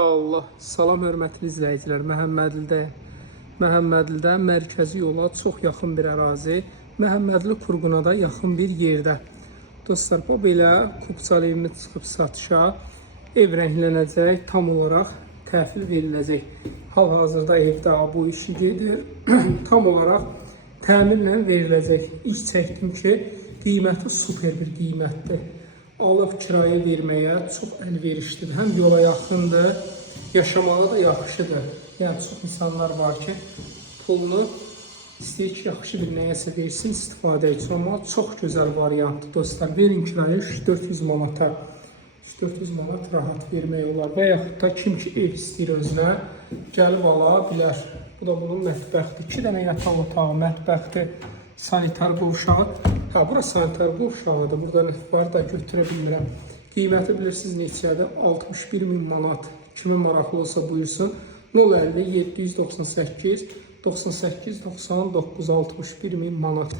Allah, salam hörmətli izləyicilər. Məhəmmədlidə mərkəzi yola çox yaxın bir ərazi, Məhəmmədli Kurğunada yaxın bir yerdə. Dostlar, bu belə Kupçalı evimiz çıxıb satışa, ev rənglənəcək, tam olaraq təhvil veriləcək. Hal-hazırda evdə bu işi gedir, tam olaraq təmirlə veriləcək. İlk çəkdim ki, qiyməti super bir qiymətdir. Alıb kirayə verməyə çox əlverişlidir. Həm yola yaxındır, yaşamağa da yaxşıdır. Yəni çox insanlar var ki, pulunu istəyir ki, yaxşı bir nəyəsə versin, istifadə etsin. Amma çox gözəl variantdır dostlar. Verin kirayı 400 manata. 400 manat rahat vermək olar. Və yaxud da kim ki ev istəyir özünə, gəlib ala bilər. Bu da bunun mətbəxdir. 2 dənə yataq otağı, mətbəxdir, sanitar qovşağı. Bura sanitar qovşağıdır. Burada nə var da götürə bilmirəm. Qiyməti bilirsiniz neçədir? 61.000 manat. Kimə maraqlı olsa buyursun. 050 798 98 99 61.000 manat.